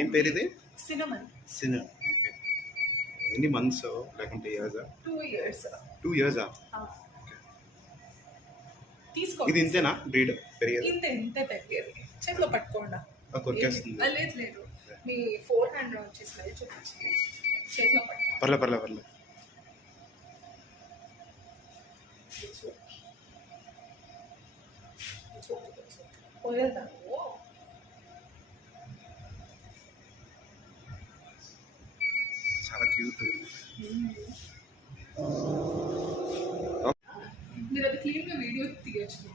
ఏం పేరు ఇది? సినమన్. సినమన్. ఓకే. ఎన్ని మంత్స్ లేకుంటే ఇయర్స్? 2 years. 2 years. తీసుకో. ఇది ఇంతేనా బ్రీడ్ పెరిగేది? ఇంతే పెరిగేది. చేతిలో పట్టుకోండా. కొరికేస్తుంది. లేదు మీ 4 హ్యాండ్ వచ్చి స్మెల్ చూపించి చేతిలో పట్టుకో. పర్లే. పోయేద్దాము. చాలా క్యూట్. మీరు అది క్లీన్గా వీడియో తీయచ్చు.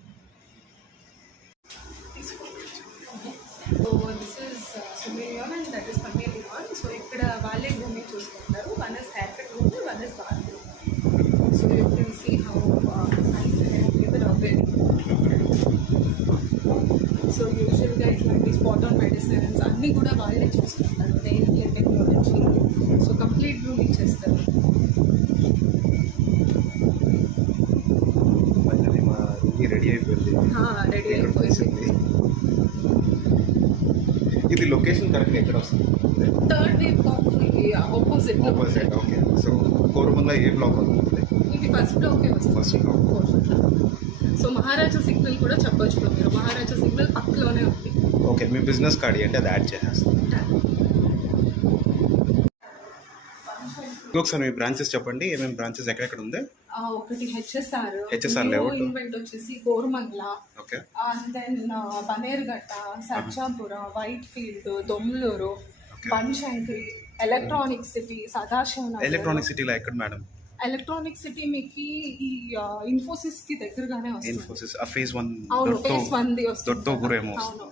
సో దిస్ ఇస్ సుమేలియాన్ అండ్ దట్ ఇస్ పమేలియాన్. సో ఇక్కడ వాళ్ళే గ్రూమింగ్ చూసుకుంటారు. One is haircut room, one is bathroom. So you can see how nice they are very. So యూజువల్గా ఇట్లాంటి స్పాట్ ఆన్ మెడిసిన్స్ అన్నీ కూడా వాళ్ళే చూసుకుంటారు. Nail care technology. So complete grooming చేస్తారు. రెడీ అయిపోయింది. ఇది లొకేషన్ కరెక్ట్ ఎక్కడ వస్తుంది? Third wave coffee opposite. Okay. So Koramangala A block అవుతుంది? ఇది ఫస్ట్ బ్లాకే వస్తుంది. First block. So Maharaja signal కూడా చెప్పొచ్చు మీరు. మహారాజా సిగ్నల్ పక్కలోనే ఉంది. ఓకే. మీ బిజినెస్ కార్డ్ ఏంటి అది యాడ్ చేసేస్తాను. ఒకసారి మీ బ్రాంచెస్ చెప్పండి. ఏమేమి బ్రాంచెస్ ఎక్కడెక్కడ ఉంది? ఒకటి హెచ్ఎస్ఆర్ ఈవెంట్ వచ్చేసి Koramangala. Okay. And then Bannerghatta, Sarjapura, Whitefield, Domlur, Banashankari, electronic city, Sadashiva. Electronic సిటీలో ఎక్కడ మేడం? ఎలక్ట్రానిక్ సిటీ మీకు ఈ ఇన్ఫోసిస్ కి దగ్గరగానే వస్తుంది. ఇన్ఫోసిస్ phase 1. అవును, phase 1 వస్తుంది. అవును.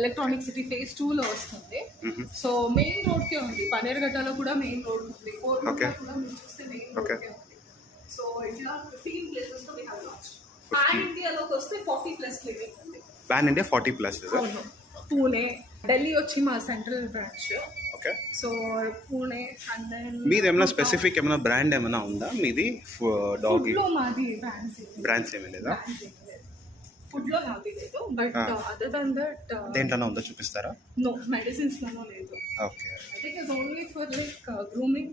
ఎలక్ట్రానిక్ సిటీ phase 2 వస్తుంది. సో మెయిన్ రోడ్ కే ఉంది. పనేరుగట్టలో కూడా మెయిన్ రోడ్ ఉంది. కోరమంగళ కూడా మీరు చూస్తే మెయిన్ రోడ్ కే ఉంది. సో ఇట్లా 15 ప్లేసెస్ లో వి హావ్ లాంచ్. పాన్ ఇండియాలోకి వస్తే 40+ క్లినిక్ ఉంది. Pan India 40+. అవును. పూణే, ఢిల్లీ వచ్చి మా central branch. Okay. So Pune and then మీది ఏమైనా స్పెసిఫిక్ ఏమైనా బ్రాండ్ ఏమైనా ఉందా మీది? డాగ్ లో మాది బ్రాండ్స్ ఏమీ లేదా? ఫుడ్ లో నాది లేదు. బట్ అదర్ దన్ దట్ దేంట్లోనే ఉందో చూపిస్తారా? నో, మెడిసిన్స్ లోనో లేదు. Okay. I think it's only for like grooming.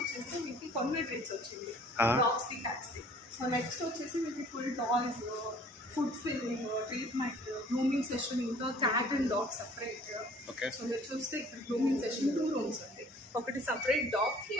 వచ్చేసి మీకు కొన్ని ట్రీట్స్ వచ్చింది. డాగ్స్ ది, క్యాట్స్ ది. సో నెక్స్ట్ వచ్చేసి మీకు full toys, food filling, treatment, grooming session, ఇంకా cat and dog separate. Okay. So మీరు చూస్తే ఇక్కడ గ్రూమింగ్ సెషన్ 2 రూమ్స్ ఉంది. ఒకటి సపరేట్ డాగ్కి,